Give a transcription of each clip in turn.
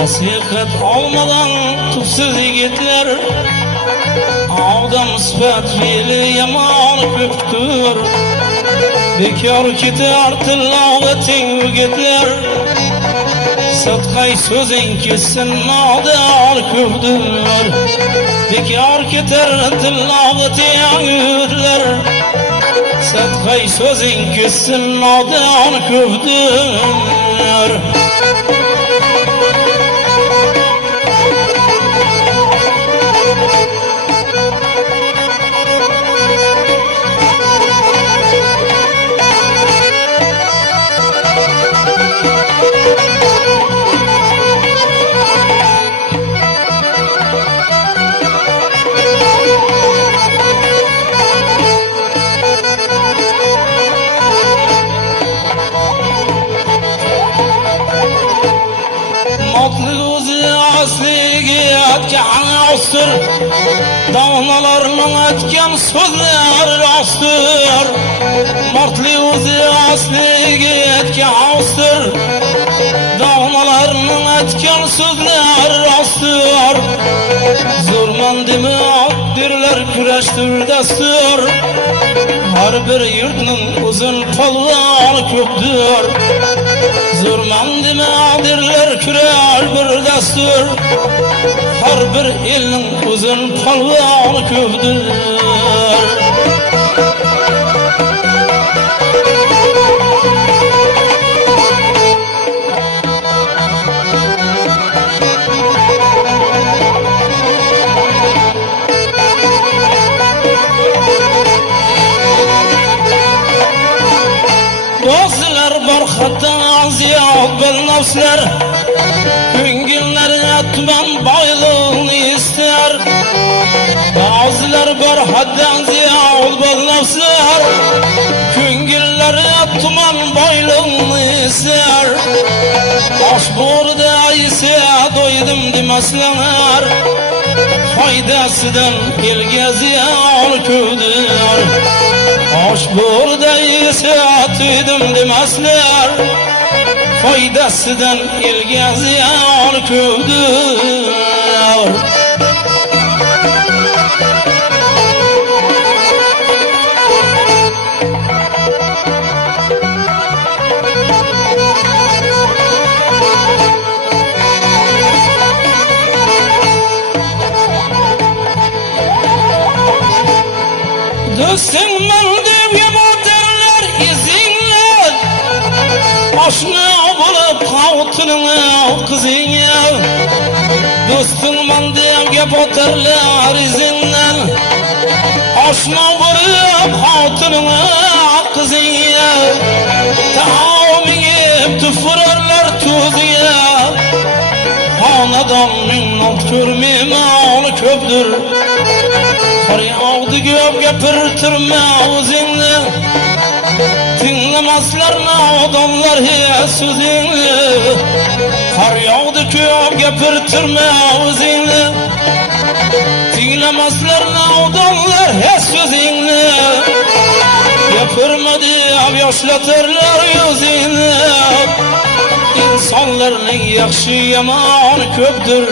Nasihat olmadan tupsuz yigitler, Ağdan sıfat veli yaman köptür. Bekar ketar tilavetin yigitler, Satkay sözün kessin ağdan köptür. Bekar ketar tilavetin yigitler, Satkay sözün kessin ağdan köptür. Asır dağlarının etken sözler astır. Martli uzi asli etken asır dağlarının etken sözler astır. Zurmandimi akdirler küreştir destur. Her bir yurtның uzun palvan köptür. Zurmandimi akdirler küreştir bir destur. Her bir elning uzun palvoni köpdür. Dostlar barxatdan ziyod bilnafslar, Ko'ngillarga tuman boylig'ini istar. Ba'zilar bor haddan ziyod bilnafslar, Ko'ngillarga tuman boylig'ini istar. Osh bo'rida esa do'ydim demaslar, Foydasidan elga ziyon ko'pdir. Osh bo'rida esa to'ydim demaslar, Foydasidan elga ziyon ko'pdir. Do'stingman deb yomonlar izinglar, oshna bo'lib xotiningni qizingga. Do'stingman deb yomonlar izinglar, oshna bo'lib xotiningni qizingga. Taomiga tufurarlar tuziga, xonadonning not ko'rmayman ko'pdir. Faryog'di ko'p gapirtirma o'zingni, tinglamaslar nodonlar so'zingni. Faryog'di ko'p gapirtirma o'zingni, tinglamaslar nodonlar so'zingni. Gapirma deb yoshlatirlar o'zingni, insonlarning yaxshi yomoni ko'pdir.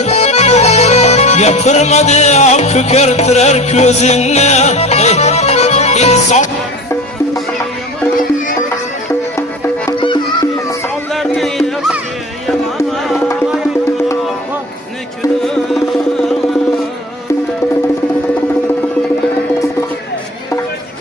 Gapirma deb ko'kartirar ko'zingni, inson